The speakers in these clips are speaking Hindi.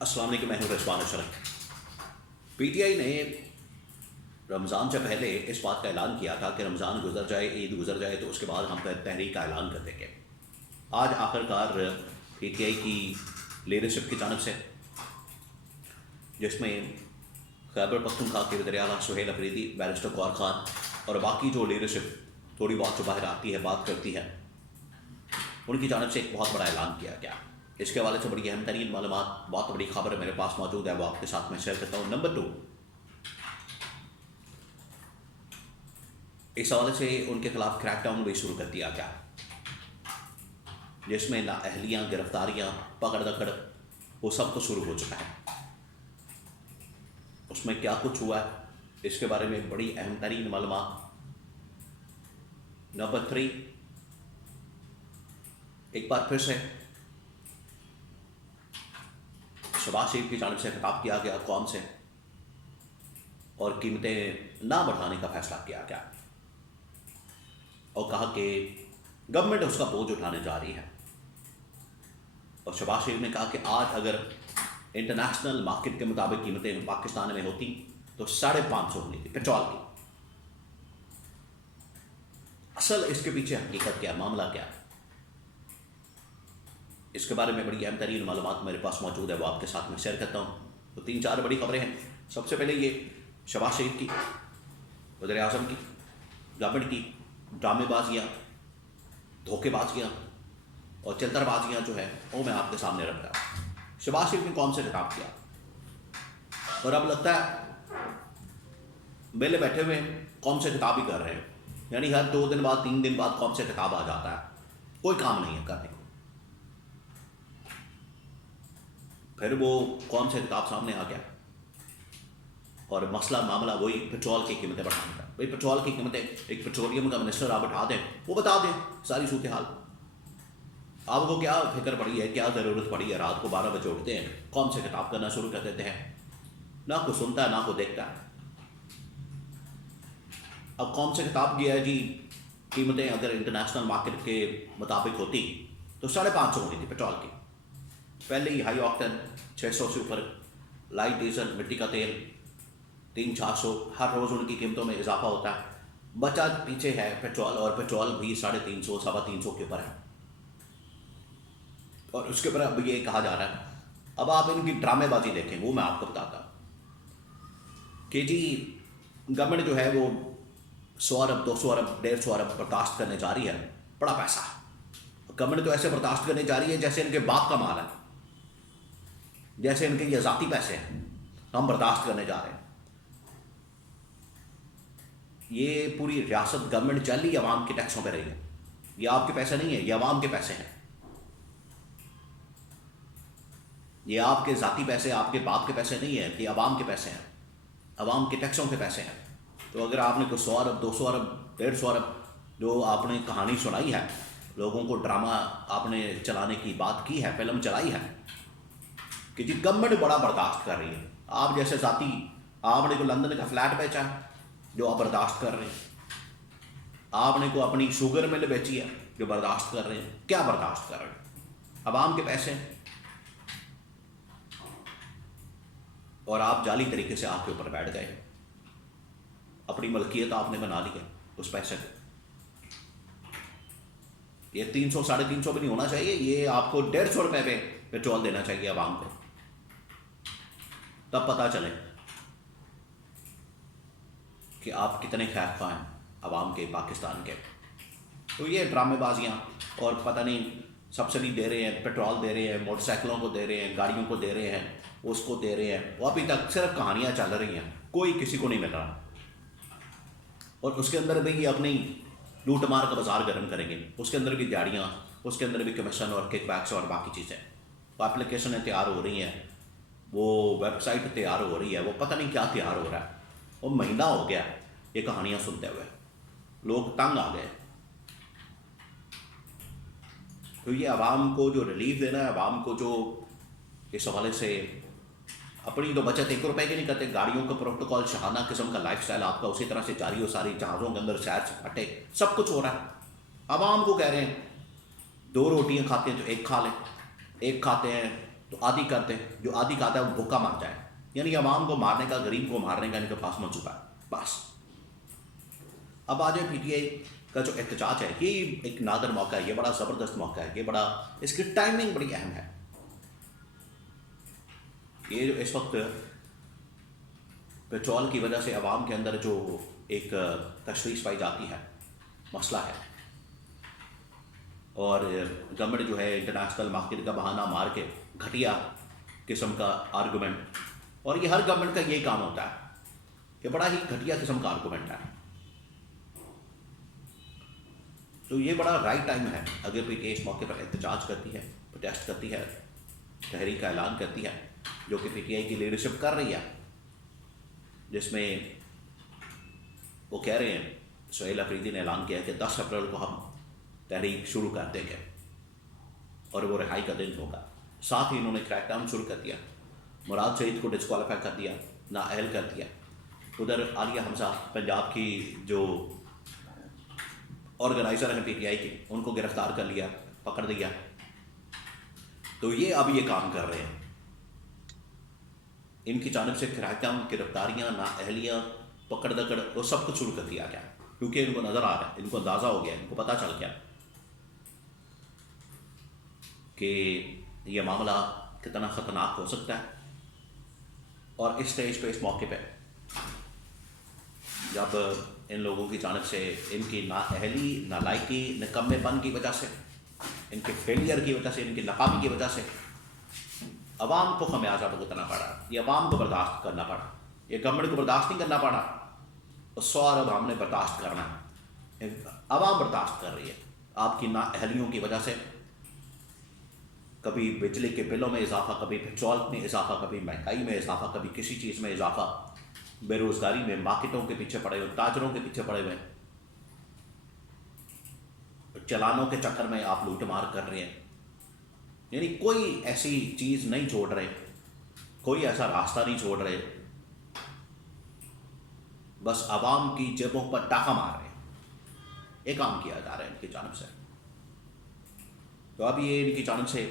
अस्सलाम वालेकुम, मैं हूं रिजवान अशरफ। पीटीआई ने रमज़ान से पहले इस बात का ऐलान किया था कि रमज़ान गुजर जाए, ईद गुजर जाए तो उसके बाद हम तहरीक का ऐलान कर देंगे। आज आखिरकार पीटीआई की लीडरशिप की जानब से, जिसमें खैबर पख्तूनख्वा के वज़ीर आला सुहेल अफरीदी, बैरिस्टर गौहर खान और बाकी जो लीडरशिप थोड़ी बहुत जो बाहर आती है, बात करती है, उनकी जानब से एक बहुत बड़ा ऐलान किया गया। इसके हवाले से बड़ी अहम तरीन मालूमात, बहुत बड़ी खबर मेरे पास मौजूद है, वो आपके साथ मैं शेयर करता हूँ। नंबर 2, इस हवाले से उनके खिलाफ क्रैकडाउन भी शुरू कर दिया गया, जिसमें नाअहलियाँ, गिरफ्तारियाँ, पकड़ दकड़, वो सब तो शुरू हो चुका है। उसमें क्या कुछ हुआ है, इसके बारे में बड़ी अहम तरीन मालूमात। नंबर 3, एक बार फिर से शहबाज शरीफ की जानब से खिताब किया गया कौम से और कीमतें ना बढ़ाने का फैसला किया गया और कहा कि गवर्नमेंट उसका बोझ उठाने जा रही है। और शहबाज शरीफ ने कहा कि आज अगर इंटरनेशनल मार्केट के मुताबिक कीमतें पाकिस्तान में होती तो 550 होनी थी पेट्रोल की। असल इसके पीछे हकीकत क्या, मामला क्या है, इसके बारे में बड़ी अहम तरीन मालूमात मेरे पास मौजूद है, वो आपके साथ में शेयर करता हूँ। तो 3-4 बड़ी खबरें हैं। सबसे पहले ये शहबाज शरीफ की, वज़ीर आज़म की, गवर्नमेंट की ड्रामेबाजियाँ, धोखेबाजियाँ और चिल्तरबाजियाँ जो है वो मैं आपके सामने रख रहा हूँ। शहबाज शरीफ ने कौन से खिताब किया, और अब लगता है मेले बैठे हुए कौन से खिताब ही कर रहे हैं, यानी हर 2 दिन बाद 3 दिन बाद कौन से खिताब आ जाता है, कोई काम नहीं है करने को। फिर वो कौन से किताब सामने आ गया और मसला मामला वही पेट्रोल की कीमतें बढ़ाने का। भाई पेट्रोल की कीमतें, एक पेट्रोलियम का मिनिस्टर आप बैठा दें, वो बता दें सारी सूरत हाल। आपको क्या फिक्र पड़ी है, क्या ज़रूरत पड़ी है, रात को 12 बजे उठते हैं, कौन से किताब करना शुरू कर देते हैं, ना कोई सुनता है ना कोई देखता है। अब कौन से किताब किया है जी, कीमतें अगर इंटरनेशनल मार्केट के मुताबिक होती तो 550 होनी थी पेट्रोल की। पहले ही हाई ऑक्टेन 600 से ऊपर, लाइट डीजल, मिट्टी का तेल 300-400, हर रोज़ उनकी कीमतों में इजाफा होता है। बचा पीछे है पेट्रोल, और पेट्रोल भी 350, 350 के ऊपर है। और उसके ऊपर अब ये कहा जा रहा है, अब आप इनकी ड्रामेबाजी देखें, वो मैं आपको बताता हूँ कि जी गवर्नमेंट जो है वो 100 अरब, 200 अरब, 150 अरब बर्दाश्त करने जा रही है। बड़ा पैसा गवर्नमेंट तो ऐसे बर्दाश्त करने जा रही है जैसे इनके बाप का माल है, जैसे इनके ये ज़ाती पैसे हैं, हम बर्दाश्त करने जा रहे हैं। ये पूरी रियासत गवर्नमेंट चल रही है अवाम के टैक्सों पर रही है। ये आपके पैसे नहीं है, ये अवाम के पैसे हैं। ये आपके ज़ाती पैसे, आपके बाप के पैसे नहीं है, ये अवाम के पैसे हैं, अवाम के टैक्सों के पैसे हैं। तो अगर आपने कोई 100 अरब, 200 अरब, 150 अरब जो आपने कहानी सुनाई है, लोगों को ड्रामा आपने चलाने की बात की है, फिल्म चलाई है कि जी गवर्नमेंट बड़ा बर्दाश्त कर रही है। आप जैसे ज़ाती, आपने को लंदन का फ्लैट बेचा जो आप बर्दाश्त कर रहे हैं, आपने को अपनी शुगर मिल बेची है जो बर्दाश्त कर रहे हैं। क्या बर्दाश्त कर रहे हैं, अवाम के पैसे, और आप जाली तरीके से आपके ऊपर बैठ गए, अपनी मलकियत आपने बना ली है उस पैसे को। ये 300, 350 भी नहीं होना चाहिए, ये आपको 150 रुपये पे पेट्रोल देना चाहिए अवाम को, तब पता चले कि आप कितने खैर ख्वाह हैं अवाम के, पाकिस्तान के। तो ये ड्रामेबाजियाँ, और पता नहीं सब्सिडी दे रहे हैं, पेट्रोल दे रहे हैं, मोटरसाइकिलों को दे रहे हैं, गाड़ियों को दे रहे हैं, उसको दे रहे हैं, वो अभी तक सिर्फ कहानियाँ चल रही हैं, कोई किसी को नहीं मिल रहा। और उसके अंदर भी ये अपनी लूट मार का बाजार गर्म करेंगे, उसके अंदर भी दिहाड़ियाँ, उसके अंदर भी कमीशन और किकबैक्स और बाकी चीज़ें। वो एप्लीकेशनें तैयार हो रही हैं, वो वेबसाइट तैयार हो रही है, वो पता नहीं क्या तैयार हो रहा है। वो महीना हो गया ये कहानियाँ सुनते हुए, लोग तंग आ गए। तो ये आवाम को जो रिलीफ देना है, आवाम को जो इस हवाले से अपनी तो बचत 1 रुपए की नहीं करते, गाड़ियों का प्रोटोकॉल, शहाना किस्म का लाइफस्टाइल आपका उसी तरह से जारी हो, सारी जहाज़ों के अंदर सैर सपाटे सब कुछ हो रहा है। आवाम को कह रहे हैं 2 रोटियां खाते हैं तो 1 खा लें, 1 खाते हैं तो आधी करते हैं, जो आधी खाता है वो भूखा मर जाए। यानी अवाम को मारने का, गरीब को मारने का इनके पास मंसूबा है बस। अब आज पीटीआई का जो एहतजाज है, ये एक नादर मौका है, ये बड़ा ज़बरदस्त मौका है, ये बड़ा, इसकी टाइमिंग बड़ी अहम है। ये जो इस वक्त पेट्रोल की वजह से अवाम के अंदर जो एक तशवीश पाई जाती है, मसला है, और गवर्नमेंट जो है इंटरनेशनल मार्केट का बहाना मार के घटिया किस्म का आर्गूमेंट, और ये हर गवर्नमेंट का यही काम होता है कि बड़ा ही घटिया किस्म का आर्गूमेंट है। तो ये बड़ा राइट टाइम है अगर पीटीआई इस मौके पर एहतजाज करती है, प्रोटेस्ट करती है, तहरीक का ऐलान करती है, जो कि पीटीआई की लीडरशिप कर रही है, जिसमें वो कह रहे हैं, सुहेल अफरीदी ने ऐलान किया कि 10 अप्रैल को हम तहरीक शुरू कर देंगे और वो रिहाई का दिन होगा। साथ ही इन्होंने क्रैकडाउन शुरू कर दिया, मुराद शहीद को डिस्क्वालीफाई कर दिया, नाअहल कर दिया। उधर आलिया हमजा पंजाब की जो ऑर्गेनाइज़र हैं पीटीआई के, उनको गिरफ्तार कर लिया, पकड़ दिया। तो ये अब ये काम कर रहे हैं, इनकी जानिब से क्रैकडाउन, गिरफ्तारियाँ, नाअहलियाँ, पकड़ दकड़, वो सब कुछ शुरू कर दिया गया, क्योंकि इनको नज़र आ रहा है, इनको अंदाज़ा हो गया, इनको पता चल गया कि ये मामला कितना ख़तरनाक हो सकता है। और इस स्टेज पे, इस मौके पे, जब इन लोगों की जानिब से इनकी नाअहली, नालायकी, निकम्मेपन की वजह से, इनके फेलियर की वजह से, इनकी नाकामी की वजह से अवाम को खमियाजा भुगतना पड़ा, ये अवाम को बर्दाश्त करना पड़ा, ये गवर्नमेंट को बर्दाश्त नहीं करना पड़ा, और 100 अरब हमने बर्दाश्त करना है। अवाम बर्दाश्त कर रही है आपकी नाअहलियों की वजह से, कभी बिजली के बिलों में इजाफा, कभी पेट्रोल में इजाफा, कभी महंगाई में इजाफा, कभी किसी चीज़ में इजाफा, बेरोज़गारी में, मार्केटों के पीछे पड़े हुए, ताजरों के पीछे पड़े हुए, चलानों के चक्कर में आप लूटमार कर रहे हैं। यानी कोई ऐसी चीज़ नहीं छोड़ रहे, कोई ऐसा रास्ता नहीं छोड़ रहे, बस आवाम की जेबों पर टाका मार रहे हैं। ये काम किया जा रहा है इनकी जानिब से। तो अब ये इनकी जानिब से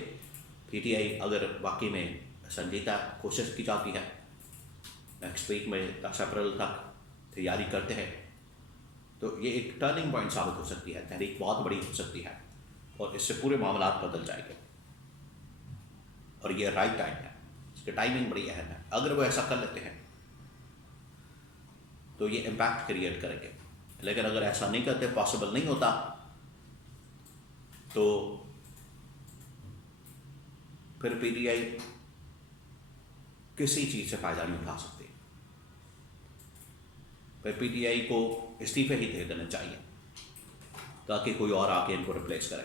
पीटीआई अगर वाकई में संजीदा कोशिश की जाती है, नेक्स्ट वीक में 10 अप्रैल तक तैयारी करते हैं, तो ये एक टर्निंग पॉइंट साबित हो सकती है, तहरीक बहुत बड़ी हो सकती है, और इससे पूरे मामला बदल जाएंगे। और ये राइट टाइम है, इसकी टाइमिंग बड़ी अहम है। अगर वो ऐसा कर लेते हैं तो ये इम्पैक्ट क्रिएट करेंगे, लेकिन अगर ऐसा नहीं करते, पॉसिबल नहीं होता, तो फिर पीटीआई किसी चीज़ से फ़ायदा नहीं उठा सकती। फिर पीटीआई को इस्तीफे ही दे देने चाहिए ताकि कोई और आके इनको रिप्लेस करे।